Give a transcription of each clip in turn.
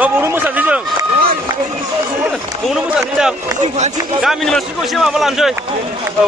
बावनो मोसानोसै जों बावनो मोसानोसै जों गामिनि मानसिखौ एसे माबा लानोसै औ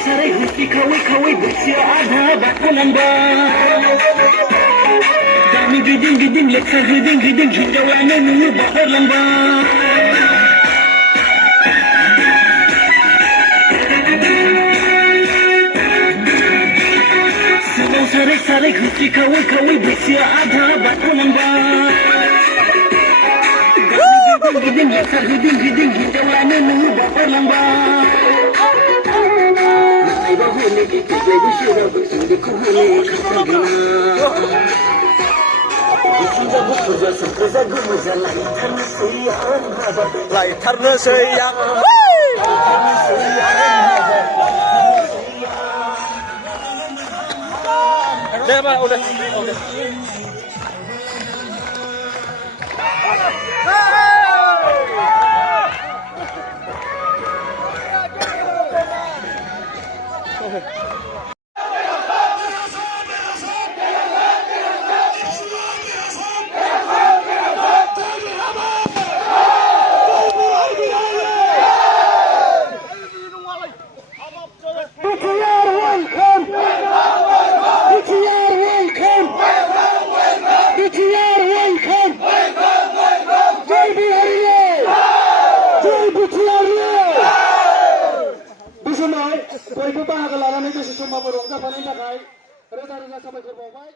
Sarai huski kawai bersih ada batu nambah. Kami giding leksa giding hijauannya nunggu bahar lambah. Sarai huski kawai bersih ada batu nambah. Kami giding leksa giding hijauannya nunggu bahar lambah. Laitharnोसै yang deh Pak udah बयबो बाहागो लानानै दसे सम रंजाफानायनि थाखाय रोजा रोजा साबायखर बावबाय।